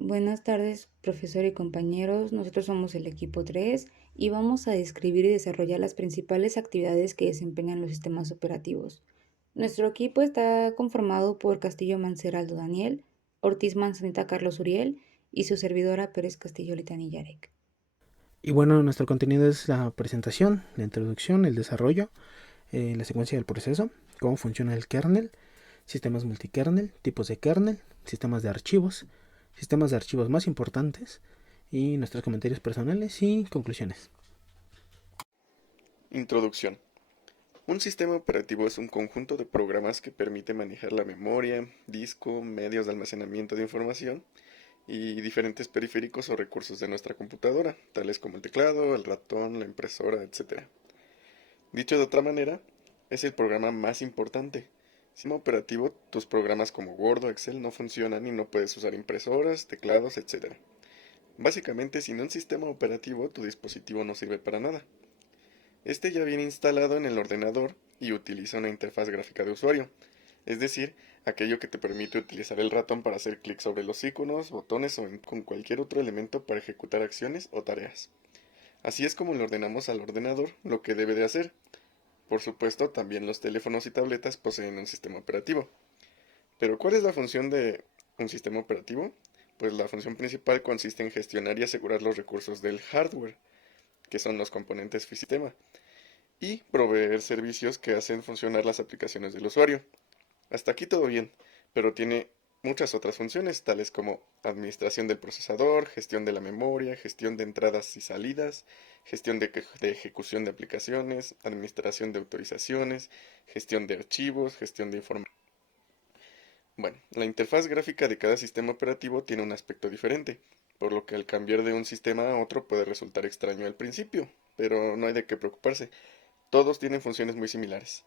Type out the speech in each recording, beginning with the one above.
Buenas tardes, profesor y compañeros. Nosotros somos el equipo 3 y vamos a describir y desarrollar las principales actividades que desempeñan los sistemas operativos. Nuestro equipo está conformado por Castillo Mancera Aldo Daniel, Ortiz Manzanita Carlos Uriel y su servidora Pérez Castillo Litani Yarek. Y bueno, nuestro contenido es la presentación, la introducción, el desarrollo, la secuencia del proceso, cómo funciona el kernel, sistemas multikernel, tipos de kernel, sistemas de archivos más importantes y nuestros comentarios personales y conclusiones. Introducción. Un sistema operativo es un conjunto de programas que permite manejar la memoria, disco, medios de almacenamiento de información y diferentes periféricos o recursos de nuestra computadora, tales como el teclado, el ratón, la impresora, etc. Dicho de otra manera, es el programa más importante. Sin sistema operativo, tus programas como Word o Excel no funcionan y no puedes usar impresoras, teclados, etc. Básicamente, sin un sistema operativo, tu dispositivo no sirve para nada. Este ya viene instalado en el ordenador y utiliza una interfaz gráfica de usuario, es decir, aquello que te permite utilizar el ratón para hacer clic sobre los iconos, botones o con cualquier otro elemento para ejecutar acciones o tareas. Así es como le ordenamos al ordenador lo que debe de hacer. Por supuesto, también los teléfonos y tabletas poseen un sistema operativo. Pero ¿cuál es la función de un sistema operativo? Pues la función principal consiste en gestionar y asegurar los recursos del hardware, que son los componentes del sistema, y proveer servicios que hacen funcionar las aplicaciones del usuario. Hasta aquí todo bien, pero tiene muchas otras funciones, tales como administración del procesador, gestión de la memoria, gestión de entradas y salidas, gestión de ejecución de aplicaciones, administración de autorizaciones, gestión de archivos, gestión de información. Bueno, la interfaz gráfica de cada sistema operativo tiene un aspecto diferente, por lo que al cambiar de un sistema a otro puede resultar extraño al principio, pero no hay de qué preocuparse. Todos tienen funciones muy similares.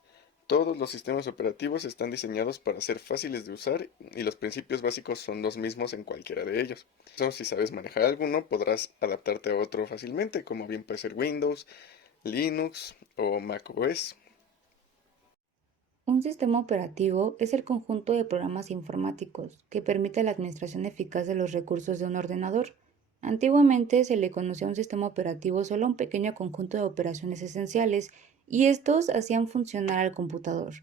Todos los sistemas operativos están diseñados para ser fáciles de usar y los principios básicos son los mismos en cualquiera de ellos. Eso, si sabes manejar alguno, podrás adaptarte a otro fácilmente, como bien puede ser Windows, Linux o macOS. Un sistema operativo es el conjunto de programas informáticos que permite la administración eficaz de los recursos de un ordenador. Antiguamente se le conocía a un sistema operativo solo a un pequeño conjunto de operaciones esenciales y estos hacían funcionar al computador.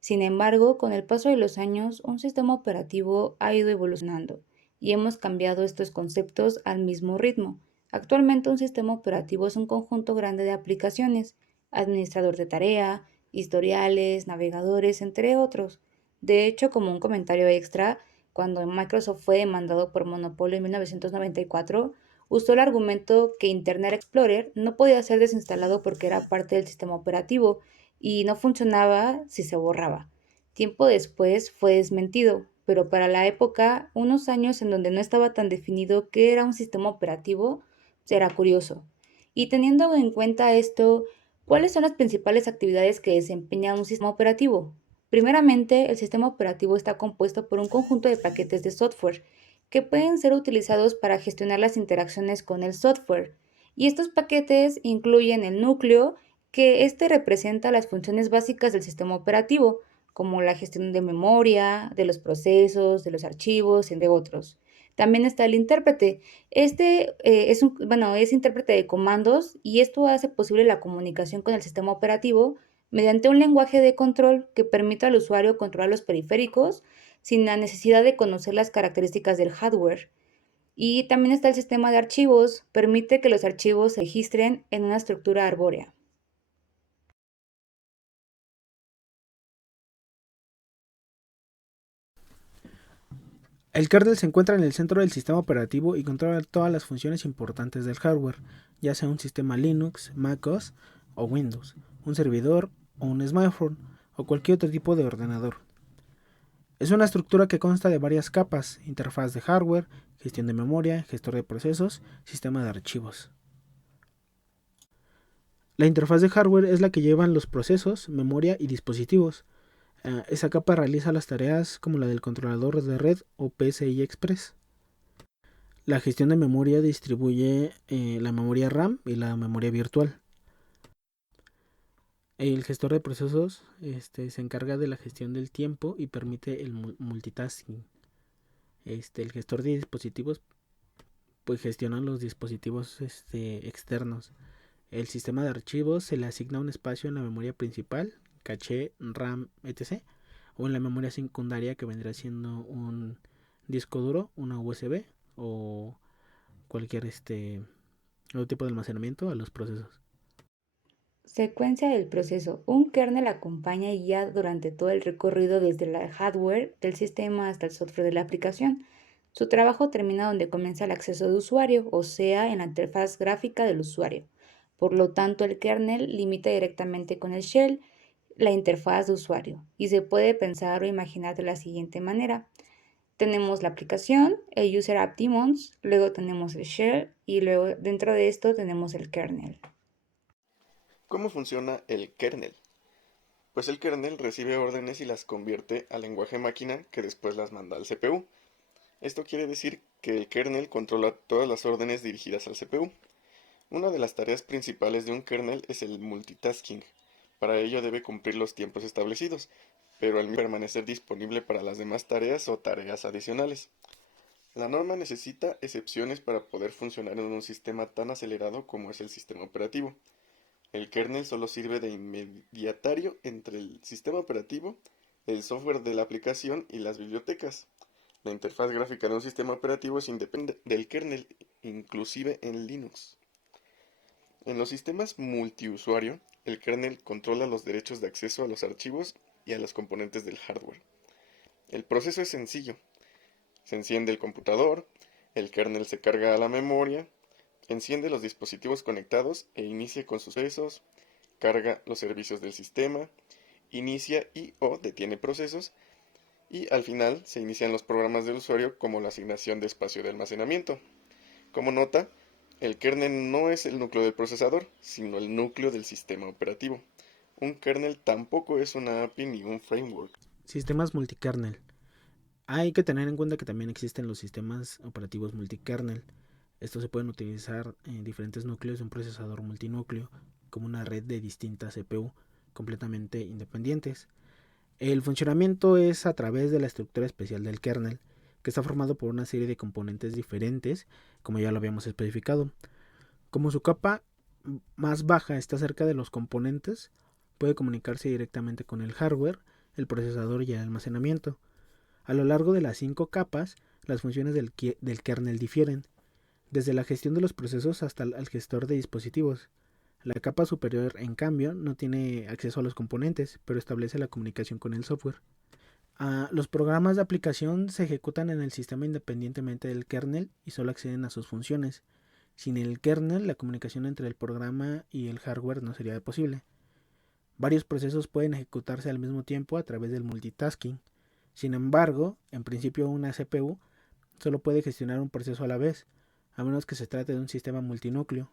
Sin embargo, con el paso de los años, un sistema operativo ha ido evolucionando y hemos cambiado estos conceptos al mismo ritmo. Actualmente un sistema operativo es un conjunto grande de aplicaciones, administrador de tarea, historiales, navegadores, entre otros. De hecho, como un comentario extra, cuando Microsoft fue demandado por monopolio en 1994, usó el argumento que Internet Explorer no podía ser desinstalado porque era parte del sistema operativo y no funcionaba si se borraba. Tiempo después fue desmentido, pero para la época, unos años en donde no estaba tan definido qué era un sistema operativo, era curioso. Y teniendo en cuenta esto, ¿cuáles son las principales actividades que desempeña un sistema operativo? Primeramente, el sistema operativo está compuesto por un conjunto de paquetes de software que pueden ser utilizados para gestionar las interacciones con el software. Y estos paquetes incluyen el núcleo, que este representa las funciones básicas del sistema operativo, como la gestión de memoria, de los procesos, de los archivos, entre otros. También está el intérprete. Es intérprete de comandos y esto hace posible la comunicación con el sistema operativo mediante un lenguaje de control que permite al usuario controlar los periféricos sin la necesidad de conocer las características del hardware. Y también está el sistema de archivos, permite que los archivos se registren en una estructura arbórea. El kernel se encuentra en el centro del sistema operativo y controla todas las funciones importantes del hardware, ya sea un sistema Linux, MacOS o Windows, un servidor o un smartphone o cualquier otro tipo de ordenador. Es una estructura que consta de varias capas: interfaz de hardware, gestión de memoria, gestor de procesos, sistema de archivos. La interfaz de hardware es la que llevan los procesos, memoria y dispositivos. Esa capa realiza las tareas como la del controlador de red o PCI Express. La gestión de memoria distribuye la memoria RAM y la memoria virtual. El gestor de procesos se encarga de la gestión del tiempo y permite el multitasking. El gestor de dispositivos pues gestiona los dispositivos externos. El sistema de archivos se le asigna un espacio en la memoria principal, caché, RAM, etc. O en la memoria secundaria que vendrá siendo un disco duro, una USB o cualquier otro tipo de almacenamiento a los procesos. Secuencia del proceso. Un kernel acompaña y guía durante todo el recorrido desde el hardware del sistema hasta el software de la aplicación. Su trabajo termina donde comienza el acceso de usuario, o sea, en la interfaz gráfica del usuario. Por lo tanto, el kernel limita directamente con el shell la interfaz de usuario y se puede pensar o imaginar de la siguiente manera. Tenemos la aplicación, el user app daemons, luego tenemos el shell y luego dentro de esto tenemos el kernel. ¿Cómo funciona el kernel? Pues el kernel recibe órdenes y las convierte al lenguaje máquina que después las manda al CPU. Esto quiere decir que el kernel controla todas las órdenes dirigidas al CPU. Una de las tareas principales de un kernel es el multitasking. Para ello debe cumplir los tiempos establecidos, pero al mismo permanecer disponible para las demás tareas o tareas adicionales. La norma necesita excepciones para poder funcionar en un sistema tan acelerado como es el sistema operativo. El kernel solo sirve de intermediario entre el sistema operativo, el software de la aplicación y las bibliotecas. La interfaz gráfica de un sistema operativo es independiente del kernel, inclusive en Linux. En los sistemas multiusuario, el kernel controla los derechos de acceso a los archivos y a los componentes del hardware. El proceso es sencillo. Se enciende el computador, el kernel se carga a la memoria, enciende los dispositivos conectados e inicia con sus procesos, carga los servicios del sistema, inicia y o detiene procesos y al final se inician los programas del usuario como la asignación de espacio de almacenamiento. Como nota, el kernel no es el núcleo del procesador, sino el núcleo del sistema operativo. Un kernel tampoco es una API ni un framework. Sistemas multikernel. Hay que tener en cuenta que también existen los sistemas operativos multikernel. Estos se pueden utilizar en diferentes núcleos de un procesador multinúcleo, como una red de distintas CPU completamente independientes. El funcionamiento es a través de la estructura especial del kernel, que está formado por una serie de componentes diferentes, como ya lo habíamos especificado. Como su capa más baja está cerca de los componentes, puede comunicarse directamente con el hardware, el procesador y el almacenamiento. A lo largo de las 5 capas, las funciones del kernel difieren, desde la gestión de los procesos hasta el gestor de dispositivos. La capa superior, en cambio, no tiene acceso a los componentes, pero establece la comunicación con el software. Los programas de aplicación se ejecutan en el sistema independientemente del kernel y solo acceden a sus funciones. Sin el kernel, la comunicación entre el programa y el hardware no sería posible. Varios procesos pueden ejecutarse al mismo tiempo a través del multitasking. Sin embargo, en principio una CPU solo puede gestionar un proceso a la vez, a menos que se trate de un sistema multinúcleo.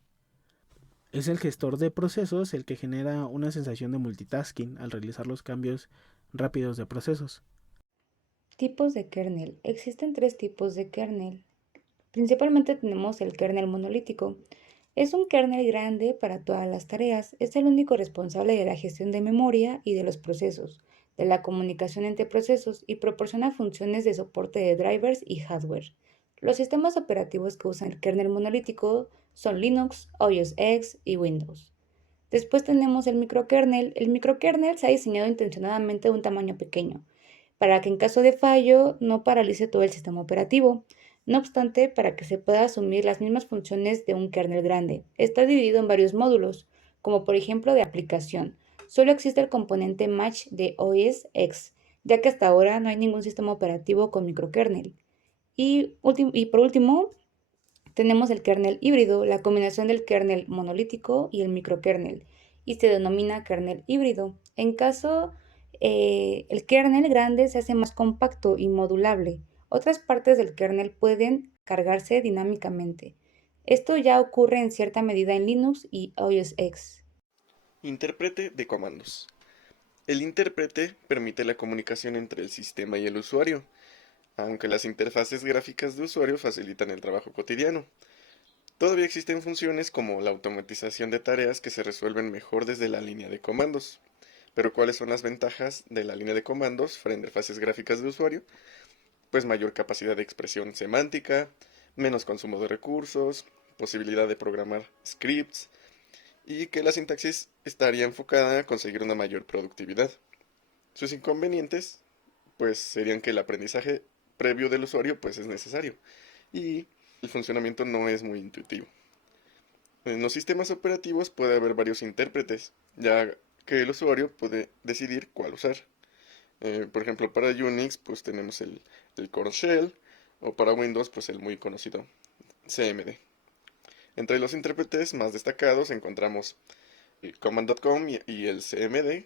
Es el gestor de procesos el que genera una sensación de multitasking al realizar los cambios rápidos de procesos. Tipos de kernel. Existen tres tipos de kernel. Principalmente tenemos el kernel monolítico. Es un kernel grande para todas las tareas. Es el único responsable de la gestión de memoria y de los procesos, de la comunicación entre procesos y proporciona funciones de soporte de drivers y hardware. Los sistemas operativos que usan el kernel monolítico son Linux, OS X y Windows. Después tenemos el microkernel. El microkernel se ha diseñado intencionadamente de un tamaño pequeño, para que en caso de fallo no paralice todo el sistema operativo. No obstante, para que se pueda asumir las mismas funciones de un kernel grande, está dividido en varios módulos, como por ejemplo de aplicación. Solo existe el componente Match de OS X, ya que hasta ahora no hay ningún sistema operativo con microkernel. Y por último, tenemos el kernel híbrido, la combinación del kernel monolítico y el microkernel, y se denomina kernel híbrido. En caso, el kernel grande se hace más compacto y modulable. Otras partes del kernel pueden cargarse dinámicamente. Esto ya ocurre en cierta medida en Linux y OS X. Intérprete de comandos. El intérprete permite la comunicación entre el sistema y el usuario, aunque las interfaces gráficas de usuario facilitan el trabajo cotidiano. Todavía existen funciones como la automatización de tareas que se resuelven mejor desde la línea de comandos. Pero ¿cuáles son las ventajas de la línea de comandos frente a interfaces gráficas de usuario? pues mayor capacidad de expresión semántica, menos consumo de recursos, posibilidad de programar scripts y que la sintaxis estaría enfocada a conseguir una mayor productividad. Sus inconvenientes pues serían que el aprendizaje previo del usuario pues es necesario y el funcionamiento no es muy intuitivo. En los sistemas operativos puede haber varios intérpretes, ya que el usuario puede decidir cuál usar. Por ejemplo, para Unix pues tenemos el Core Shell o para Windows pues el muy conocido CMD. Entre los intérpretes más destacados encontramos Command.com y el CMD,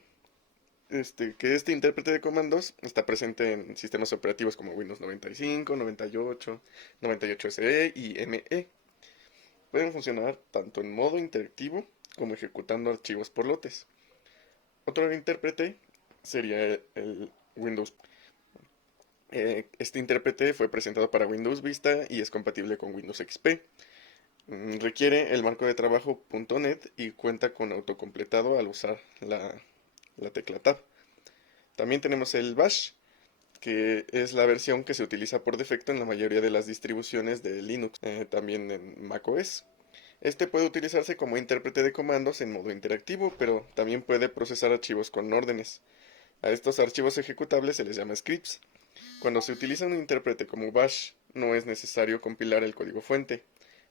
que este intérprete de comandos está presente en sistemas operativos como Windows 95, 98, 98 SE y ME. Pueden funcionar tanto en modo interactivo como ejecutando archivos por lotes. Otro intérprete sería el Windows. Este intérprete fue presentado para Windows Vista y es compatible con Windows XP. Requiere el marco de trabajo .NET y cuenta con autocompletado al usar la tecla Tab. También tenemos el Bash, que es la versión que se utiliza por defecto en la mayoría de las distribuciones de Linux, también en macOS. Este puede utilizarse como intérprete de comandos en modo interactivo, pero también puede procesar archivos con órdenes. A estos archivos ejecutables se les llama scripts. Cuando se utiliza un intérprete como Bash, no es necesario compilar el código fuente.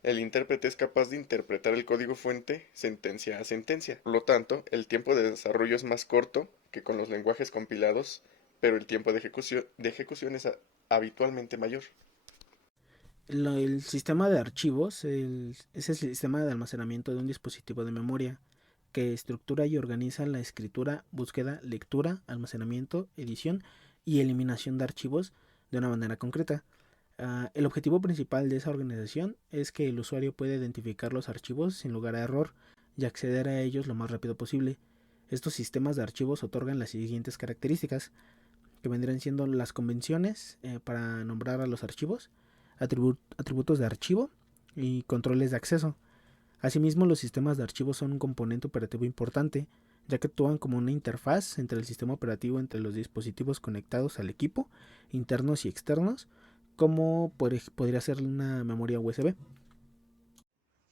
El intérprete es capaz de interpretar el código fuente sentencia a sentencia. Por lo tanto, el tiempo de desarrollo es más corto que con los lenguajes compilados, pero el tiempo de ejecución es habitualmente mayor. El sistema de archivos es el sistema de almacenamiento de un dispositivo de memoria que estructura y organiza la escritura, búsqueda, lectura, almacenamiento, edición y eliminación de archivos de una manera concreta. El objetivo principal de esa organización es que el usuario pueda identificar los archivos sin lugar a error y acceder a ellos lo más rápido posible. Estos sistemas de archivos otorgan las siguientes características, que vendrían siendo las convenciones para nombrar a los archivos, atributos de archivo y controles de acceso. Asimismo, los sistemas de archivos son un componente operativo importante, ya que actúan como una interfaz entre el sistema operativo entre los dispositivos conectados al equipo, internos y externos, como podría ser una memoria USB.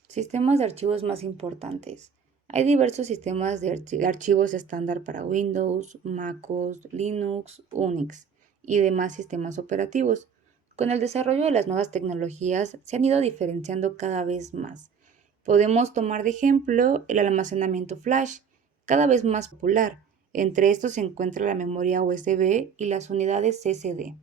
Sistemas de archivos más importantes. Hay diversos sistemas de archivos estándar para Windows, MacOS, Linux, Unix y demás sistemas operativos. Con el desarrollo de las nuevas tecnologías se han ido diferenciando cada vez más. Podemos tomar de ejemplo el almacenamiento flash, cada vez más popular. Entre estos se encuentra la memoria USB y las unidades SSD.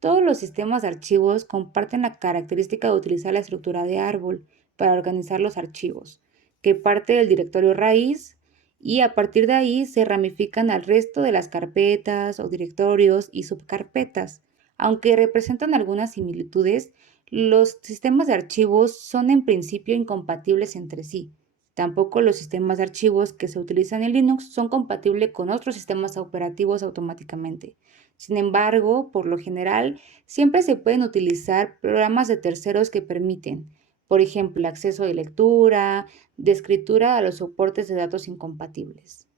Todos los sistemas de archivos comparten la característica de utilizar la estructura de árbol para organizar los archivos, que parte del directorio raíz y a partir de ahí se ramifican al resto de las carpetas o directorios y subcarpetas. Aunque representan algunas similitudes, los sistemas de archivos son en principio incompatibles entre sí. Tampoco los sistemas de archivos que se utilizan en Linux son compatibles con otros sistemas operativos automáticamente. Sin embargo, por lo general, siempre se pueden utilizar programas de terceros que permiten, por ejemplo, el acceso de lectura, de escritura a los soportes de datos incompatibles.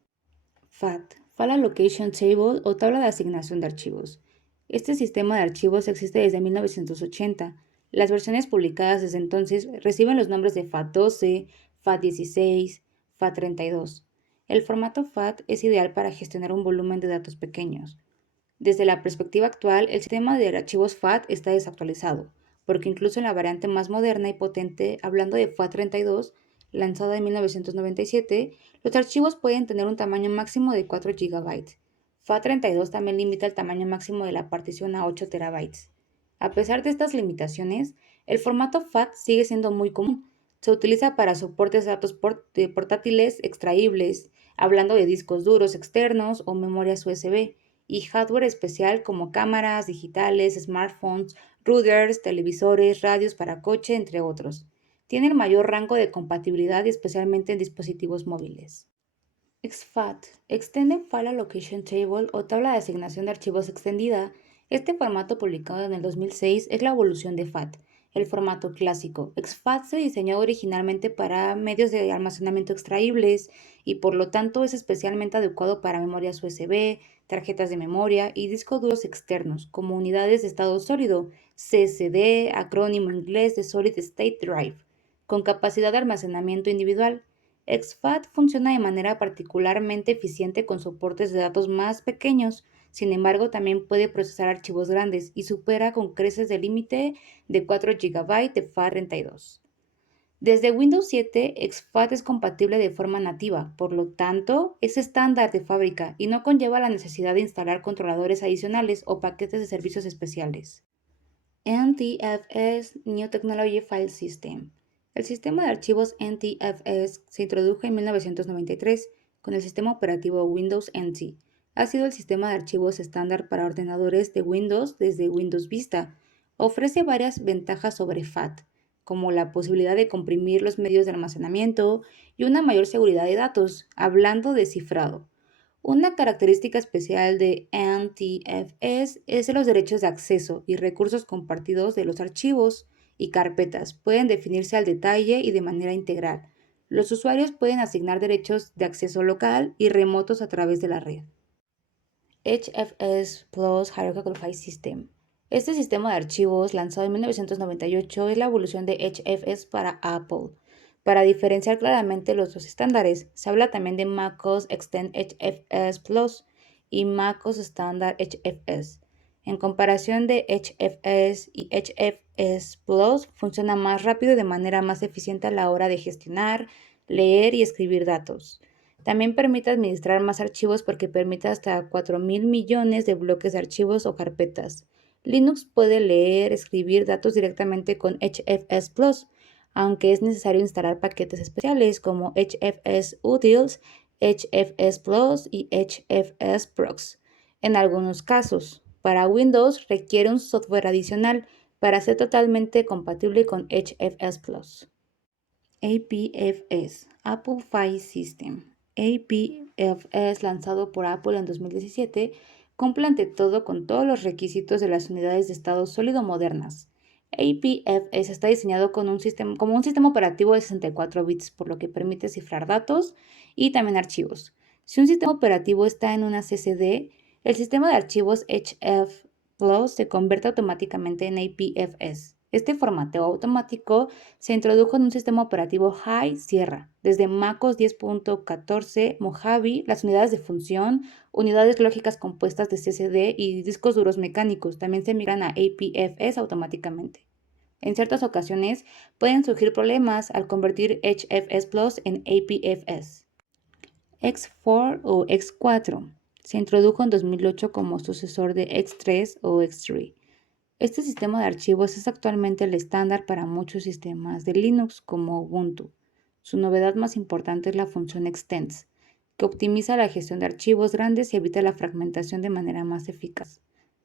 FAT, File Allocation Table o tabla de asignación de archivos. Este sistema de archivos existe desde 1980. Las versiones publicadas desde entonces reciben los nombres de FAT12, FAT16, FAT32. El formato FAT es ideal para gestionar un volumen de datos pequeños. Desde la perspectiva actual, el sistema de archivos FAT está desactualizado, porque incluso en la variante más moderna y potente, hablando de FAT32, lanzada en 1997, los archivos pueden tener un tamaño máximo de 4 GB. FAT32 también limita el tamaño máximo de la partición a 8 TB. A pesar de estas limitaciones, el formato FAT sigue siendo muy común. Se utiliza para soportes de datos portátiles extraíbles, hablando de discos duros externos o memorias USB y hardware especial como cámaras digitales, smartphones, routers, televisores, radios para coche, entre otros. Tiene el mayor rango de compatibilidad y especialmente en dispositivos móviles. exFAT, Extended File Allocation Table o tabla de asignación de archivos extendida. Este formato publicado en el 2006 es la evolución de FAT, el formato clásico. exFAT se diseñó originalmente para medios de almacenamiento extraíbles y por lo tanto es especialmente adecuado para memorias USB, tarjetas de memoria y discos duros externos, como unidades de estado sólido, CSD, acrónimo inglés de Solid State Drive, con capacidad de almacenamiento individual. exFAT funciona de manera particularmente eficiente con soportes de datos más pequeños. Sin embargo, también puede procesar archivos grandes y supera con creces el límite de 4 GB de FAT32. Desde Windows 7, exFAT es compatible de forma nativa, por lo tanto, es estándar de fábrica y no conlleva la necesidad de instalar controladores adicionales o paquetes de servicios especiales. NTFS New Technology File System. El sistema de archivos NTFS se introdujo en 1993 con el sistema operativo Windows NT. Ha sido el sistema de archivos estándar para ordenadores de Windows desde Windows Vista. Ofrece varias ventajas sobre FAT, como la posibilidad de comprimir los medios de almacenamiento y una mayor seguridad de datos, hablando de cifrado. Una característica especial de NTFS es los derechos de acceso y recursos compartidos de los archivos y carpetas. Pueden definirse al detalle y de manera integral. Los usuarios pueden asignar derechos de acceso local y remotos a través de la red. HFS Plus Hierarchical File System. Este sistema de archivos, lanzado en 1998, es la evolución de HFS para Apple. Para diferenciar claramente los dos estándares, se habla también de MacOS Extend HFS Plus y MacOS Standard HFS. En comparación de HFS y HFS Plus, funciona más rápido y de manera más eficiente a la hora de gestionar, leer y escribir datos. También permite administrar más archivos porque permite hasta 4.000 millones de bloques de archivos o carpetas. Linux puede leer, escribir datos directamente con HFS Plus, aunque es necesario instalar paquetes especiales como HFS Utils, HFS Plus y HFS Prox. En algunos casos, para Windows requiere un software adicional para ser totalmente compatible con HFS Plus. APFS, Apple File System. APFS, lanzado por Apple en 2017, cumple ante todo con todos los requisitos de las unidades de estado sólido modernas. APFS está diseñado como un sistema operativo de 64 bits, por lo que permite cifrar datos y también archivos. Si un sistema operativo está en una CCD, el sistema de archivos HF Plus se convierte automáticamente en APFS. Este formateo automático se introdujo en un sistema operativo High Sierra. Desde MacOS 10.14 Mojave, las unidades de función, unidades lógicas compuestas de CCD y discos duros mecánicos también se migran a APFS automáticamente. En ciertas ocasiones pueden surgir problemas al convertir HFS Plus en APFS. X4 o X4 se introdujo en 2008 como sucesor de X3 o X3. Este sistema de archivos es actualmente el estándar para muchos sistemas de Linux como Ubuntu. Su novedad más importante es la función Extends, que optimiza la gestión de archivos grandes y evita la fragmentación de manera más eficaz.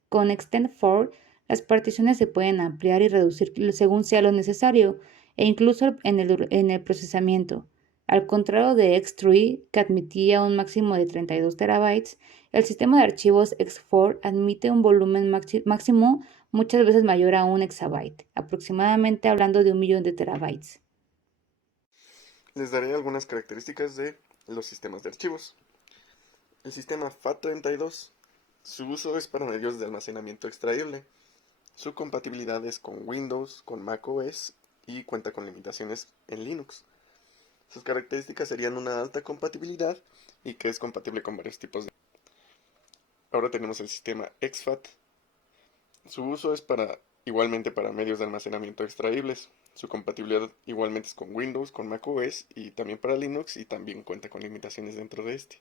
Con Extend4, las particiones se pueden ampliar y reducir según sea lo necesario, e incluso en el procesamiento. Al contrario de X3, que admitía un máximo de 32 terabytes, el sistema de archivos X4 admite un volumen máximo muchas veces mayor a un exabyte, aproximadamente hablando de 1 millón de terabytes. Les daré algunas características de los sistemas de archivos. El sistema FAT32. Su uso es para medios de almacenamiento extraíble. Su compatibilidad es con Windows, con macOS y cuenta con limitaciones en Linux. Sus características serían una alta compatibilidad y que es compatible con varios tipos de... Ahora tenemos el sistema exFAT. Su uso es igualmente para medios de almacenamiento extraíbles. Su compatibilidad igualmente es con Windows, con macOS y también para Linux y también cuenta con limitaciones dentro de este.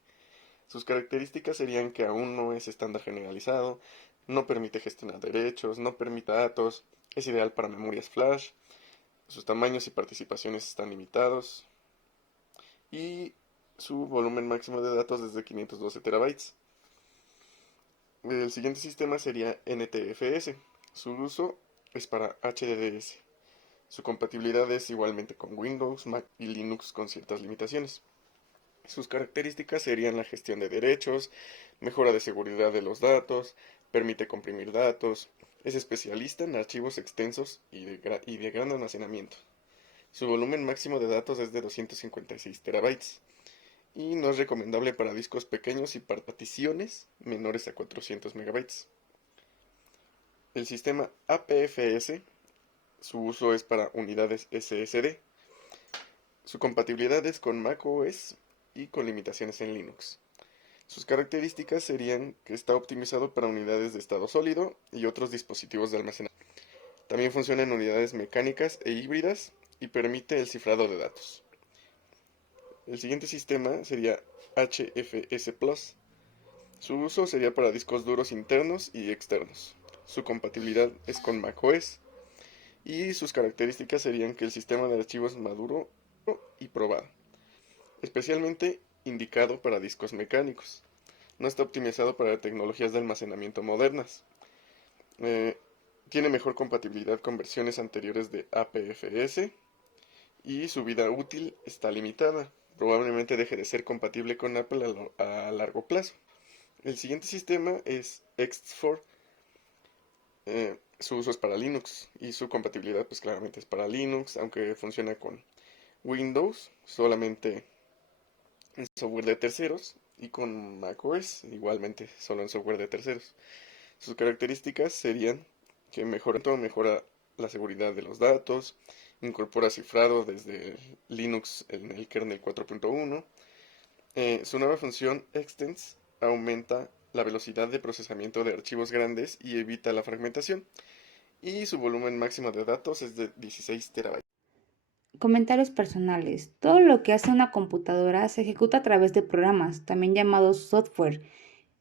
Sus características serían que aún no es estándar generalizado, no permite gestionar derechos, no permite datos, es ideal para memorias flash, sus tamaños y participaciones están limitados y su volumen máximo de datos es de 512 terabytes. El siguiente sistema sería NTFS. Su uso es para HDDS. Su compatibilidad es igualmente con Windows, Mac y Linux con ciertas limitaciones. Sus características serían la gestión de derechos, mejora de seguridad de los datos, permite comprimir datos, es especialista en archivos extensos y de gran almacenamiento. Su volumen máximo de datos es de 256 terabytes y no es recomendable para discos pequeños y particiones menores a 400 megabytes. El sistema APFS, su uso es para unidades SSD. Su compatibilidad es con macOS y con limitaciones en Linux. Sus características serían que está optimizado para unidades de estado sólido y otros dispositivos de almacenamiento. También funciona en unidades mecánicas e híbridas y permite el cifrado de datos. El siguiente sistema sería HFS Plus. Su uso sería para discos duros internos y externos. Su compatibilidad es con macOS y sus características serían que el sistema de archivos es maduro y probado, especialmente indicado para discos mecánicos. No está optimizado para tecnologías de almacenamiento modernas. Eh, Tiene mejor compatibilidad con versiones anteriores de APFS y su vida útil está limitada. Probablemente deje de ser compatible con Apple a largo plazo. El siguiente sistema es X4. Su uso es para Linux y su compatibilidad pues claramente es para Linux, aunque funciona con Windows solamente en software de terceros y con macOS igualmente solo en software de terceros. Sus características serían que mejora la seguridad de los datos, incorpora cifrado desde Linux en el kernel 4.1. Su nueva función Extends aumenta la velocidad de procesamiento de archivos grandes y evita la fragmentación. Y su volumen máximo de datos es de 16 terabytes. Comentarios personales. Todo lo que hace una computadora se ejecuta a través de programas, también llamados software.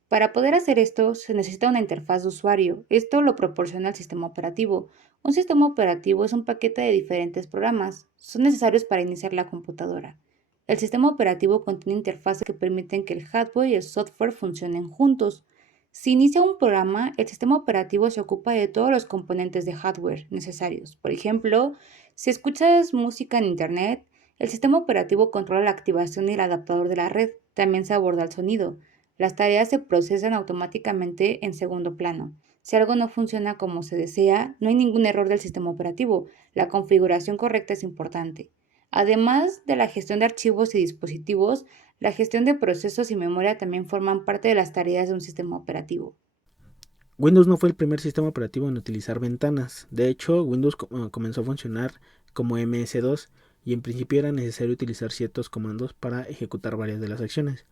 Para poder hacer esto, se necesita una interfaz de usuario. Esto lo proporciona el sistema operativo. Un sistema operativo es un paquete de diferentes programas. Son necesarios para iniciar la computadora. El sistema operativo contiene interfaces que permiten que el hardware y el software funcionen juntos. Si inicia un programa, el sistema operativo se ocupa de todos los componentes de hardware necesarios. Por ejemplo, si escuchas música en Internet, el sistema operativo controla la activación y el adaptador de la red. También se aborda el sonido. Las tareas se procesan automáticamente en segundo plano. Si algo no funciona como se desea, no hay ningún error del sistema operativo. La configuración correcta es importante. Además de la gestión de archivos y dispositivos, la gestión de procesos y memoria también forman parte de las tareas de un sistema operativo. Windows no fue el primer sistema operativo en utilizar ventanas. De hecho, Windows comenzó a funcionar como MS-2 y en principio era necesario utilizar ciertos comandos para ejecutar varias de las acciones,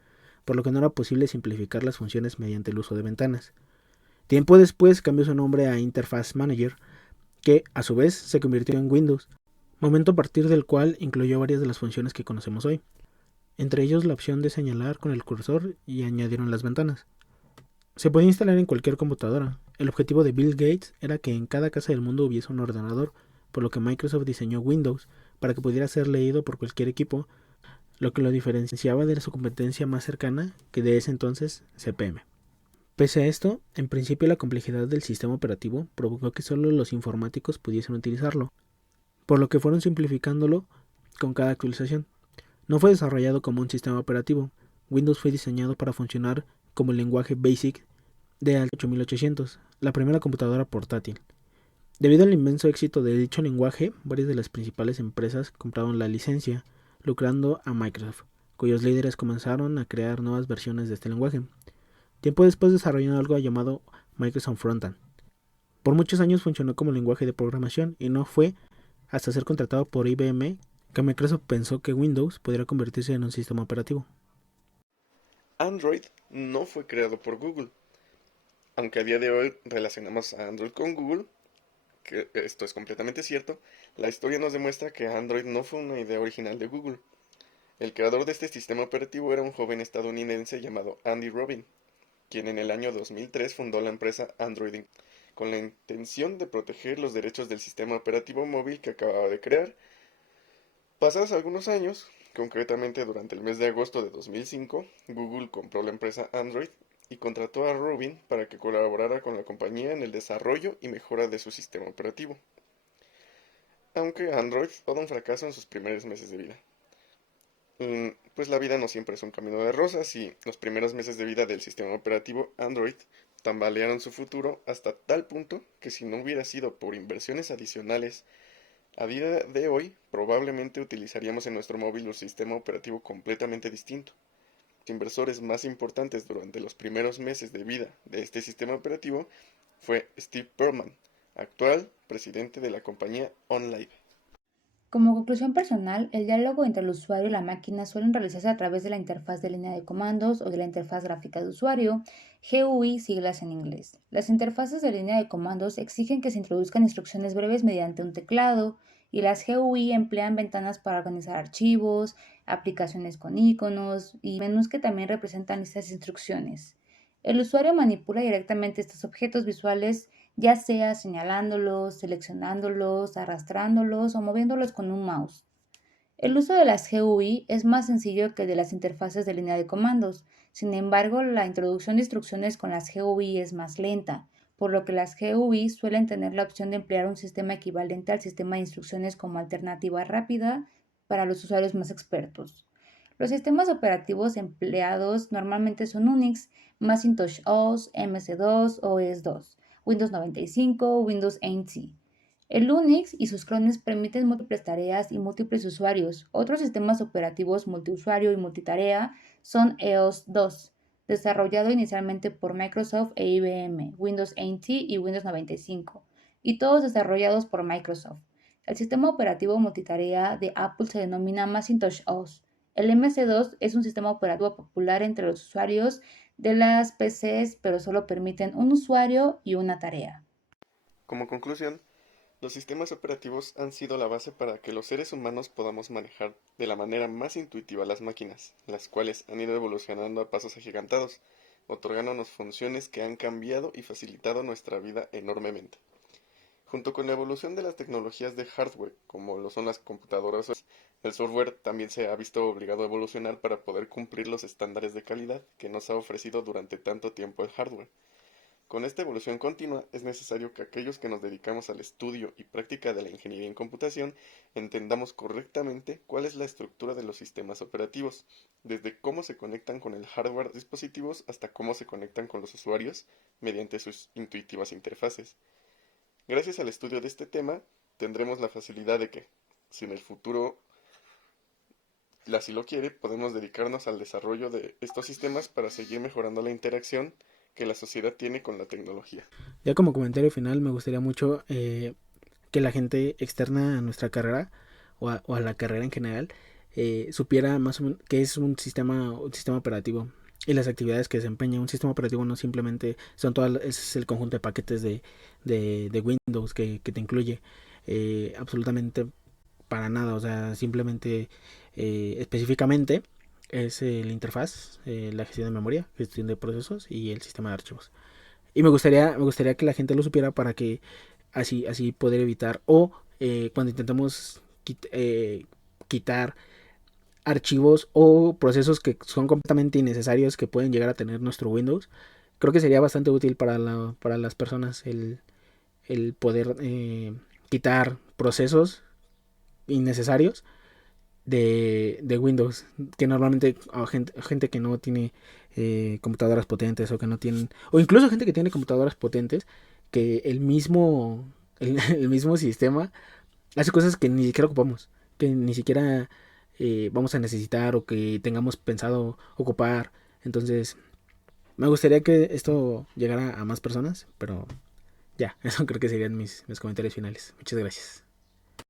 por lo que no era posible simplificar las funciones mediante el uso de ventanas. Tiempo después cambió su nombre a Interface Manager, que a su vez se convirtió en Windows, momento a partir del cual incluyó varias de las funciones que conocemos hoy, entre ellos la opción de señalar con el cursor y añadieron las ventanas. Se podía instalar en cualquier computadora. El objetivo de Bill Gates era que en cada casa del mundo hubiese un ordenador, por lo que Microsoft diseñó Windows para que pudiera ser leído por cualquier equipo, lo que lo diferenciaba de su competencia más cercana, que de ese entonces CP/M. Pese a esto, en principio la complejidad del sistema operativo provocó que solo los informáticos pudiesen utilizarlo, por lo que fueron simplificándolo con cada actualización. No fue desarrollado como un sistema operativo. Windows fue diseñado para funcionar como el lenguaje BASIC de Alt 8800, la primera computadora portátil. Debido al inmenso éxito de dicho lenguaje, varias de las principales empresas compraron la licencia, lucrando a Microsoft, cuyos líderes comenzaron a crear nuevas versiones de este lenguaje. Tiempo después desarrollaron algo llamado Microsoft Frontend. Por muchos años funcionó como lenguaje de programación y no fue hasta ser contratado por IBM que Microsoft pensó que Windows podría convertirse en un sistema operativo. Android no fue creado por Google, aunque a día de hoy relacionamos a Android con Google, que esto es completamente cierto. La historia nos demuestra que Android no fue una idea original de Google. El creador de este sistema operativo era un joven estadounidense llamado Andy Robin, quien en el año 2003 fundó la empresa Android Inc., con la intención de proteger los derechos del sistema operativo móvil que acababa de crear. Pasados algunos años, concretamente durante el mes de agosto de 2005, Google compró la empresa Android y contrató a Rubin para que colaborara con la compañía en el desarrollo y mejora de su sistema operativo. Aunque Android fue un fracaso en sus primeros meses de vida. Pues la vida no siempre es un camino de rosas y los primeros meses de vida del sistema operativo Android tambalearon su futuro hasta tal punto que si no hubiera sido por inversiones adicionales, a día de hoy probablemente utilizaríamos en nuestro móvil un sistema operativo completamente distinto. inversores más importantes durante los primeros meses de vida de este sistema operativo fue Steve Ballmer, actual presidente de la compañía OnLive. Como conclusión personal, el diálogo entre el usuario y la máquina suelen realizarse a través de la interfaz de línea de comandos o de la interfaz gráfica de usuario, GUI, siglas en inglés. Las interfaces de línea de comandos exigen que se introduzcan instrucciones breves mediante un teclado, y las GUI emplean ventanas para organizar archivos, aplicaciones con iconos y menús que también representan estas instrucciones. El usuario manipula directamente estos objetos visuales, ya sea señalándolos, seleccionándolos, arrastrándolos o moviéndolos con un mouse. El uso de las GUI es más sencillo que el de las interfaces de línea de comandos. Sin embargo, la introducción de instrucciones con las GUI es más lenta, por lo que las GUI suelen tener la opción de emplear un sistema equivalente al sistema de instrucciones como alternativa rápida para los usuarios más expertos. Los sistemas operativos empleados normalmente son Unix, Macintosh OS, MS-DOS o OS-2, Windows 95, Windows NT. El Unix y sus clones permiten múltiples tareas y múltiples usuarios. Otros sistemas operativos multiusuario y multitarea son EOS-2, desarrollado inicialmente por Microsoft e IBM, Windows NT y Windows 95, y todos desarrollados por Microsoft. El sistema operativo multitarea de Apple se denomina Macintosh OS. El MS-2 es un sistema operativo popular entre los usuarios de las PCs, pero solo permiten un usuario y una tarea. Como conclusión, los sistemas operativos han sido la base para que los seres humanos podamos manejar de la manera más intuitiva las máquinas, las cuales han ido evolucionando a pasos agigantados, otorgándonos funciones que han cambiado y facilitado nuestra vida enormemente. Junto con la evolución de las tecnologías de hardware, como lo son las computadoras, el software también se ha visto obligado a evolucionar para poder cumplir los estándares de calidad que nos ha ofrecido durante tanto tiempo el hardware. Con esta evolución continua, es necesario que aquellos que nos dedicamos al estudio y práctica de la ingeniería en computación entendamos correctamente cuál es la estructura de los sistemas operativos, desde cómo se conectan con el hardware de dispositivos hasta cómo se conectan con los usuarios mediante sus intuitivas interfaces. Gracias al estudio de este tema, tendremos la facilidad de que, si en el futuro así lo quiere, podemos dedicarnos al desarrollo de estos sistemas para seguir mejorando la interacción que la sociedad tiene con la tecnología. Ya como comentario final, me gustaría mucho que la gente externa a nuestra carrera o a la carrera en general supiera más o menos qué es un sistema operativo y las actividades que desempeña. Un sistema operativo no simplemente es el conjunto de paquetes de Windows que te incluye absolutamente para nada, o sea, simplemente específicamente es la interfaz, la gestión de memoria, gestión de procesos y el sistema de archivos. Y me gustaría que la gente lo supiera para que así poder evitar o cuando intentemos quitar archivos o procesos que son completamente innecesarios que pueden llegar a tener nuestro Windows, creo que sería bastante útil para las personas el poder quitar procesos innecesarios de Windows, que normalmente gente que no tiene computadoras potentes o que no tienen, o incluso gente que tiene computadoras potentes, que el mismo sistema hace cosas que ni siquiera ocupamos, que ni siquiera vamos a necesitar o que tengamos pensado ocupar. Entonces, me gustaría que esto llegara a más personas, pero ya, eso creo que serían mis comentarios finales. Muchas gracias.